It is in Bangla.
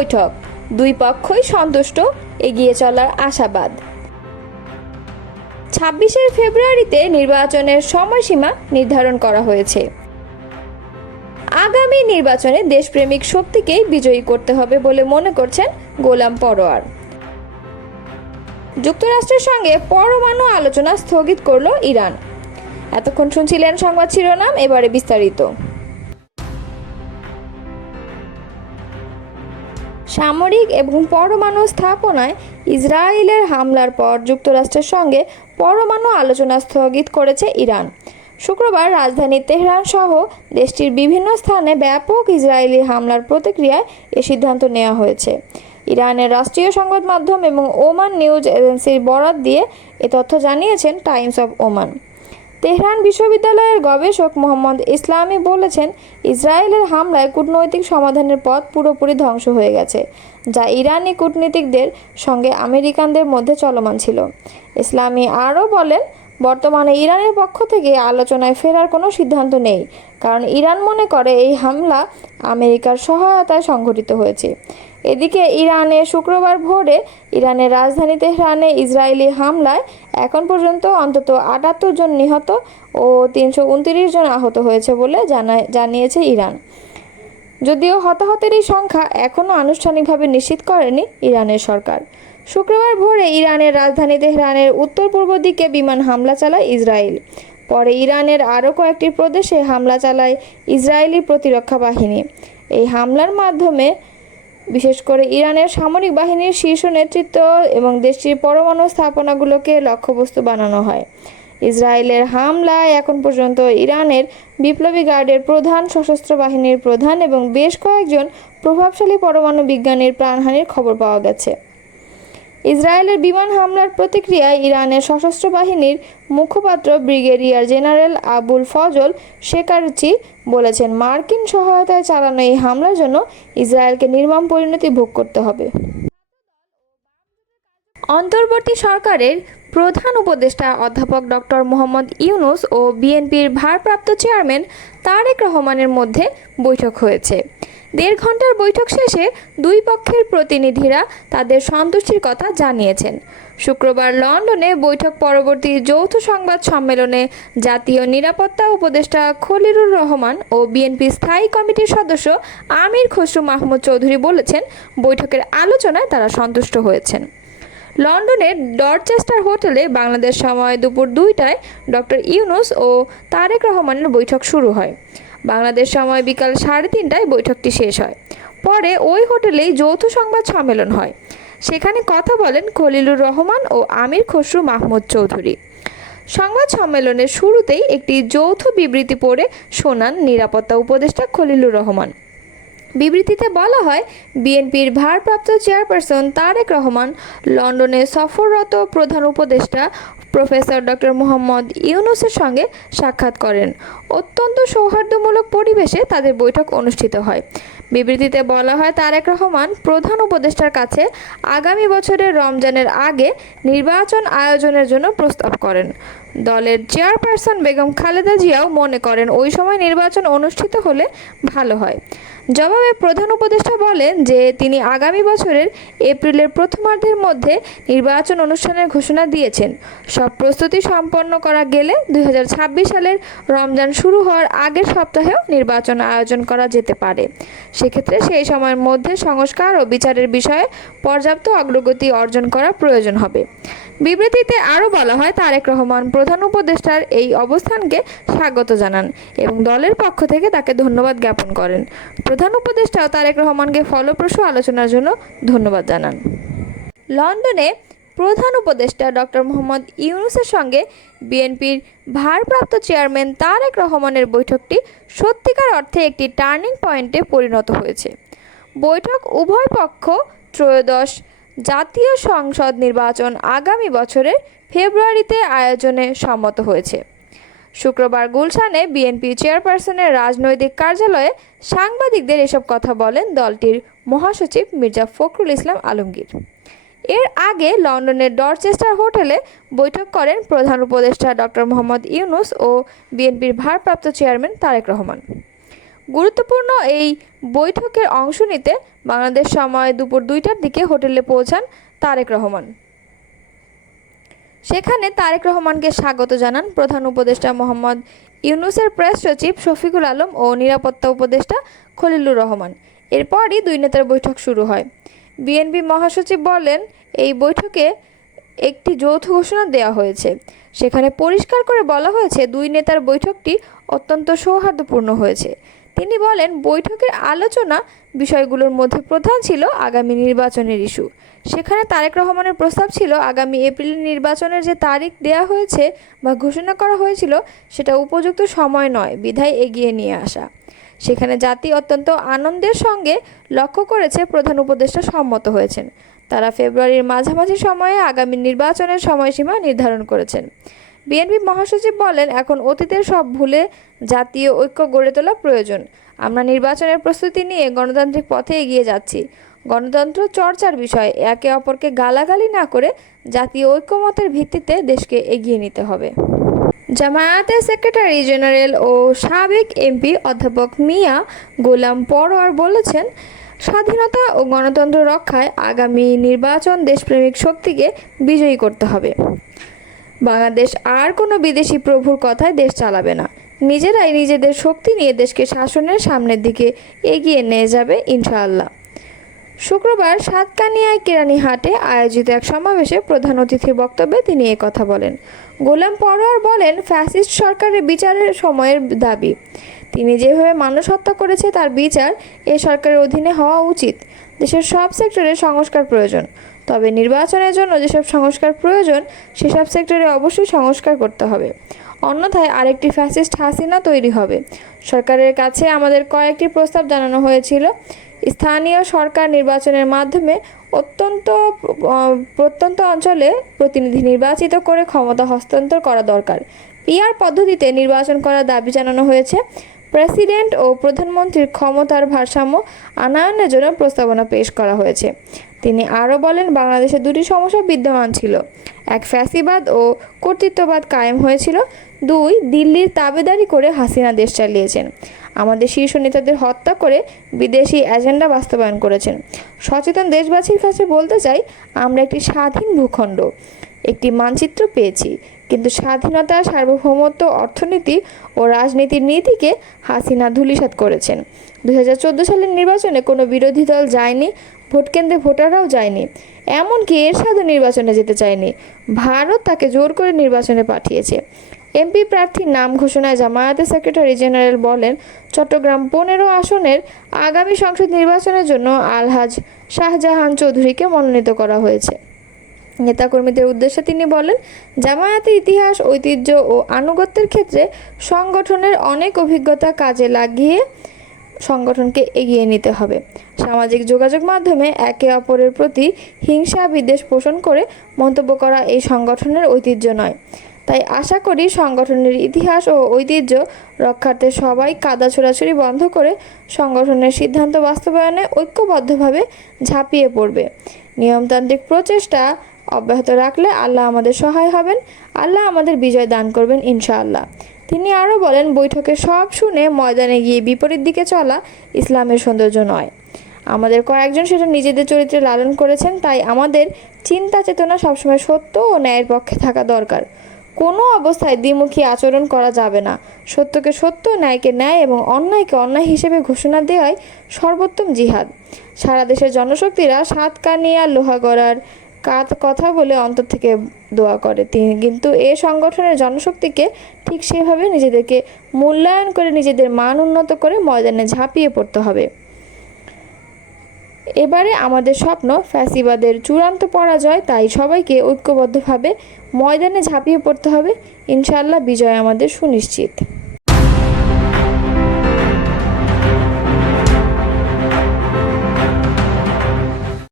বৈঠক, দুই পক্ষই সন্তুষ্ট, এগিয়ে চলার আশাবাদ। 26 ফেব্রুয়ারিতে নির্বাচনের সময়সীমা নির্ধারণ করা হয়েছে। আগামী নির্বাচনে দেশপ্রেমিক শক্তিকেই বিজয়ী করতে হবে বলে মনে করছেন গোলাম পরোয়ার। যুক্তরাষ্ট্রের সঙ্গে পরমাণু আলোচনা স্থগিত করল ইরান। এতক্ষণ শুনছিলেন সংবাদ শিরোনাম, এবারে বিস্তারিত। সামরিক এবং পরমাণু স্থাপনায় ইসরায়েলের হামলার পর যুক্তরাষ্ট্রের সঙ্গে পরমাণু আলোচনা স্থগিত করেছে ইরান। শুক্রবার রাজধানী তেহরান সহ দেশটির বিভিন্ন স্থানে ব্যাপক ইসরায়েলি হামলার প্রতিক্রিয়ায় এ সিদ্ধান্ত নেওয়া হয়েছে। ইরানের রাষ্ট্রীয় সংবাদ মাধ্যম এবং ওমান নিউজ এজেন্সির বরাত দিয়ে এ তথ্য জানিয়েছেন টাইমস অব ওমান। তেহরান বিশ্ববিদ্যালয়ের গবেষক মোহাম্মদ ইসলামি বলেছেন, ইসরায়েলের হামলায় কূটনৈতিক সমাধানের পথ পুরোপুরি ধ্বংস হয়ে গেছে, যা ইরানি কূটনীতিকদের সঙ্গে আমেরিকানদের মধ্যে চলমান ছিল। ইসলামি আরও বলেন, বর্তমানে ইরানের পক্ষ থেকে আলোচনায় ফেরার কোনো সিদ্ধান্ত নেই, কারণ ইরান মনে করে এই হামলা আমেরিকার সহায়তায় সংঘটিত হয়েছে। এদিকে ইরানে শুক্রবার ভোরে ইরানের রাজধানী তেহরানে ইসরায়েলি হামলায় এখন পর্যন্ত অন্তত 78 জন নিহত ও 329 জন আহত হয়েছে বলে জানিয়েছে ইরান। যদিও হতাহতের এই সংখ্যা এখনও আনুষ্ঠানিকভাবে নিশ্চিত করেনি ইরানের সরকার। শুক্রবার ভোরে ইরানের রাজধানী তেহরানের উত্তর পূর্ব দিকে বিমান হামলা চালায় ইসরায়েল। পরে ইরানের আরও কয়েকটি প্রদেশে হামলা চালায় ইসরায়েলি প্রতিরক্ষা বাহিনী। এই হামলার মাধ্যমে বিশেষ করে ইরানের সামরিক বাহিনীর শীর্ষ নেতৃত্ব এবং দেশটির পরমাণু স্থাপনাগুলোকে লক্ষ্যবস্তু বানানো হয়। ইসরায়েলের হামলায় এখন পর্যন্ত ইরানের বিপ্লবী গার্ডের প্রধান, সশস্ত্র বাহিনীর প্রধান এবং বেশ কয়েকজন প্রভাবশালী পরমাণু বিজ্ঞানীর প্রাণহানির খবর পাওয়া গেছে। ইসরায়েলের বিমান হামলার প্রতিক্রিয়ায় ইরানের সশস্ত্র বাহিনীর মুখপাত্র ব্রিগেডিয়ার জেনারেল আবুল ফজল শেকারচি বলেছেন, মার্কিন সহায়তায় চালানো এই হামলার জন্য ইসরায়েলকে নির্মম পরিণতি ভোগ করতে হবে। অন্তর্বর্তী সরকারের প্রধান উপদেষ্টা অধ্যাপক ডক্টর মোহাম্মদ ইউনূস ও বিএনপির ভারপ্রাপ্ত চেয়ারম্যান তারেক রহমানের মধ্যে বৈঠক হয়েছে। 1.5 ঘন্টার বৈঠক শেষে দুই পক্ষের প্রতিনিধিরা তাদের সন্তুষ্টির কথা জানিয়েছেন। শুক্রবার লন্ডনে বৈঠক পরবর্তী যৌথ সংবাদ সম্মেলনে জাতীয় নিরাপত্তা উপদেষ্টা খলিলুর রহমান ও বিএনপি স্থায়ী কমিটির সদস্য আমির খসরু মাহমুদ চৌধুরী বলেছেন, বৈঠকের আলোচনায় তারা সন্তুষ্ট হয়েছেন। লন্ডনের ডরচেস্টার হোটেলে বাংলাদেশ সময় দুপুর 2টায় ডক্টর ইউনূস ও তারেক রহমানের বৈঠক শুরু হয়। বাংলাদেশ সময় বিকাল 3:30টায় বৈঠকটি শেষ হয়। পরে ওই হোটেলেই যৌথ সংবাদ সম্মেলন হয়। সেখানে কথা বলেন খলিলুর রহমান ও আমির খসরু মাহমুদ চৌধুরী। সংবাদ সম্মেলনের শুরুতেই একটি যৌথ বিবৃতি পড়ে শোনান নিরাপত্তা উপদেষ্টা খলিলুর রহমান। বিবৃতিতে বলা হয়, বিএনপির ভারপ্রাপ্ত চেয়ারপারসন তারেক রহমান লন্ডনে সফররত প্রধান উপদেষ্টা প্রফেসর ডক্টর মোহাম্মদ ইউনূসের সঙ্গে সাক্ষাৎ করেন। অত্যন্ত সৌহার্দ্যমূলক পরিবেশে তাদের বৈঠক অনুষ্ঠিত হয়। বিবৃতিতে বলা হয়, তারেক রহমান প্রধান উপদেষ্টার কাছে আগামী বছরের রমজানের আগে নির্বাচন আয়োজনের জন্য প্রস্তাব করেন। দলের চেয়ারপারসন বেগম খালেদা জিয়াও মনে করেন ওই সময় নির্বাচন অনুষ্ঠিত হলে ভালো হয়। জবাবে প্রধান উপদেষ্টা বলেন যে তিনি আগামী বছরের এপ্রিলের প্রথমার্ধের মধ্যে নির্বাচন অনুষ্ঠানের ঘোষণা দিয়েছেন। সব প্রস্তুতি সম্পন্ন করা গেলে 2026 সালের রমজান শুরু হওয়ার আগের সপ্তাহেও নির্বাচন আয়োজন করা যেতে পারে। সেক্ষেত্রে সেই সময়ের মধ্যে সংস্কার ও বিচারের বিষয়ে পর্যাপ্ত অগ্রগতি অর্জন করা প্রয়োজন হবে। বিবৃতিতে আরও বলা হয়, তারেক রহমান প্রধান উপদেষ্টার এই অবস্থানকে স্বাগত জানান এবং দলের পক্ষ থেকে তাকে ধন্যবাদ জ্ঞাপন করেন। প্রধান উপদেষ্টাও তারেক রহমানকে ফলপ্রসূ আলোচনার জন্য ধন্যবাদ জানান। লন্ডনে প্রধান উপদেষ্টা ডক্টর মোহাম্মদ ইউনূসের সঙ্গে বিএনপির ভারপ্রাপ্ত চেয়ারম্যান তারেক রহমানের বৈঠকটি সত্যিকার অর্থে একটি টার্নিং পয়েন্টে পরিণত হয়েছে। বৈঠক উভয় পক্ষ ত্রয়োদশ জাতীয় সংসদ নির্বাচন আগামী বছরের ফেব্রুয়ারিতে আয়োজনে সম্মত হয়েছে। শুক্রবার গুলশানে বিএনপি চেয়ারপারসনের রাজনৈতিক কার্যালয়ে সাংবাদিকদের এসব কথা বলেন দলটির মহাসচিব মির্জা ফখরুল ইসলাম আলমগীর। এর আগে লন্ডনের ডরচেস্টার হোটেলে বৈঠক করেন প্রধান উপদেষ্টা ডক্টর মোহাম্মদ ইউনূস ও বিএনপির ভারপ্রাপ্ত চেয়ারম্যান তারেক রহমান। গুরুত্বপূর্ণ এই বৈঠকের অংশ নিতে বাংলাদেশ সময় দুপুর 2টার দিকে হোটেলে পৌঁছান তারেক রহমান। সেখানে তারেক রহমানকে স্বাগত জানান প্রধান উপদেষ্টা মোহাম্মদ ইউনূসের প্রেস সচিব শফিকুল আলম ও নিরাপত্তা উপদেষ্টা খলিলুর রহমান। এরপরই দুই নেতার বৈঠক শুরু হয়। বিএনপি মহাসচিব বলেন, এই বৈঠকে একটি যৌথ ঘোষণা দেওয়া হয়েছে। সেখানে পরিষ্কার করে বলা হয়েছে দুই নেতার বৈঠকটি অত্যন্ত সৌহার্দ্যপূর্ণ হয়েছে। তিনি বলেন, বৈঠকের আলোচনা বিষয়গুলোর মধ্যে প্রধান ছিল আগামী নির্বাচনের ইস্যু। সেখানে তারেক রহমানের প্রস্তাব ছিল আগামী এপ্রিলে নির্বাচনের যে তারিখ দেয়া হয়েছে বা ঘোষণা করা হয়েছিল সেটা উপযুক্ত সময় নয়, বিধায় এগিয়ে নিয়ে আসা। সেখানে জাতি অত্যন্ত আনন্দের সঙ্গে লক্ষ্য করেছে প্রধান উপদেষ্টা সম্মত হয়েছেন। তারা ফেব্রুয়ারির মাঝামাঝি সময়ে আগামী নির্বাচনের সময়সীমা নির্ধারণ করেছেন। বিএনপি মহাসচিব বলেন, এখন অতীতের সব ভুলে জাতীয় ঐক্য গড়ে তোলা প্রয়োজন। আমরা নির্বাচনের প্রস্তুতি নিয়ে গণতান্ত্রিক পথে এগিয়ে যাচ্ছি। গণতন্ত্র চর্চার বিষয়, একে অপরকে গালাগালি না করে জাতীয় ঐক্যমতের ভিত্তিতে দেশকে এগিয়ে নিতে হবে। জামায়াতের সেক্রেটারি জেনারেল ও সাবেক এমপি অধ্যাপক মিয়া গোলাম পরোয়ার বলেছেন, স্বাধীনতা ও গণতন্ত্র রক্ষায় আগামী নির্বাচন দেশপ্রেমিক শক্তিকে বিজয়ী করতে হবে। বাংলাদেশ আর কোনো বিদেশি প্রভুর কথায় দেশ চালাবে না। নিজেরাই নিজেদের শক্তি নিয়ে দেশকে শাসনের সামনের দিকে এগিয়ে নিয়ে যাবে ইনশাআল্লাহ। শুক্রবার সাতকানিয়ায় কেরানীহাটে আয়োজিত এক সমাবেশে প্রধান অতিথির বক্তব্যে তিনি কথা বলেন। গোলাম পরোয়ার বলেন, ফ্যাসিস্ট সরকারের বিচারের সময়ের দাবি। তিনি যেভাবে মানুষ হত্যা করেছে তার বিচার এ সরকারের অধীনে হওয়া উচিত। দেশের সব সেক্টরে সংস্কার প্রয়োজন, তবে নির্বাচনের জন্য যেসব সংস্কার প্রয়োজন সেসব সেক্টরে অবশ্যই সংস্কার করতে হবে, অন্যথায় আরেকটি ফ্যাসিস্ট হাসিনা তৈরি হবে। সরকারের কাছে আমাদের কয়েকটি প্রস্তাব জানানো হয়েছিল। স্থানীয় সরকার নির্বাচনের মাধ্যমে প্রত্যন্ত অঞ্চলে প্রতিনিধি নির্বাচিত করে ক্ষমতা হস্তান্তর করা দরকার। পিআর পদ্ধতিতে নির্বাচন করার দাবি জানানো হয়েছে। প্রেসিডেন্ট ও প্রধানমন্ত্রীর ক্ষমতার ভারসাম্য আনয়নের জন্য প্রস্তাবনা পেশ করা হয়েছে। তিনি আরও বলেন, বাংলাদেশে দুটি সমস্যা বিদ্যমান ছিল। এক, ফ্যাসিবাদ ও কর্তৃত্ববাদ কায়েম হয়েছিল। দুই, দিল্লির তাবেদারি করে হাসিনা দেশ চালিয়েছেন। আমাদের শীর্ষ নেতাদের হত্যা করে বিদেশি এজেন্ডা বাস্তবায়ন করেছেন। সচেতন দেশবাসীর কাছে বলতে চাই, আমরা একটি স্বাধীন ভূখণ্ড, একটি মানচিত্র পেয়েছি, কিন্তু স্বাধীনতা, সার্বভৌমত্ব, অর্থনীতি ও রাজনীতির নীতিকে হাসিনা ধূলিসাৎ করেছেন। 2014 সালের নির্বাচনে কোনো বিরোধী দল যায়নি, ভোটকেন্দ্রে ভোটাররাও যায়নি, এমনকি এরশাদও নির্বাচনে যেতে চায়নি। ভারত তাকে জোর করে নির্বাচনে পাঠিয়েছে। এমপি প্রার্থীর নাম ঘোষণায় জামায়াতের সেক্রেটারি জেনারেল বলেন, চট্টগ্রাম 15 আসনের আগামী সংসদ নির্বাচনের জন্য আলহাজ শাহজাহান চৌধুরীকে মনোনীত করা হয়েছে। নেতাকর্মীদের উদ্দেশ্যে তিনি বলেন, জামায়াতের ইতিহাস, ঐতিহ্য ও আনুগত্যের ক্ষেত্রে সংগঠনের অনেক অভিজ্ঞতা কাজে লাগিয়ে সংগঠনকে এগিয়ে নিতে হবে। সামাজিক যোগাযোগ মাধ্যমে একে অপরের প্রতি হিংসা বিদ্বেষ পোষণ করে মন্তব্য করা এই সংগঠনের ঐতিহ্য নয়। তাই আশা করি সংগঠনের ইতিহাস ও ঐতিহ্য রক্ষার্থে সবাই কাদা ছোড়াছুড়ি বন্ধ করে সংগঠনের সিদ্ধান্ত বাস্তবায়নে ঐক্যবদ্ধভাবে ঝাঁপিয়ে পড়বে। নিয়মতান্ত্রিক প্রচেষ্টা অব্যাহত রাখলে আল্লাহ আমাদের সহায় হবেন, আল্লাহ আমাদের বিজয় দান করবেন ইনশাআল্লাহ। তিনি আরও বলেন, বৈঠকে সব শুনে ময়দানে গিয়ে বিপরীত দিকে চলা ইসলামের সৌন্দর্য নয়। আমাদের কয়েকজন সেটা নিজেদের চরিত্রে লালন করেছেন, তাই আমাদের চিন্তা চেতনা সবসময় সত্য ও ন্যায়ের পক্ষে থাকা দরকার। কোনো অবস্থায় দ্বিমুখী আচরণ করা যাবে না। সত্যকে সত্য, ন্যায়কে ন্যায় এবং অন্যায়কে অন্যায় হিসেবে ঘোষণা দেওয়াই সর্বোত্তম জিহাদ। সারা দেশের জনশক্তিরা সাতকানিয়া লোহাগড়ার কথা বলে অন্তর থেকে দোয়া করে, কিন্তু এ সংগঠনের জনশক্তিকে ঠিক সেভাবে নিজেদেরকে মূল্যায়ন করে নিজেদের মান উন্নত করে ময়দানে ঝাঁপিয়ে পড়তে হবে। এবারে আমাদের স্বপ্ন ফ্যাসিবাদের চূড়ান্ত পরাজয়, তাই সবাইকে ঐক্যবদ্ধভাবে ময়দানে ঝাঁপিয়ে পড়তে হবে। ইনশাআল্লাহ বিজয় আমাদের সুনিশ্চিত।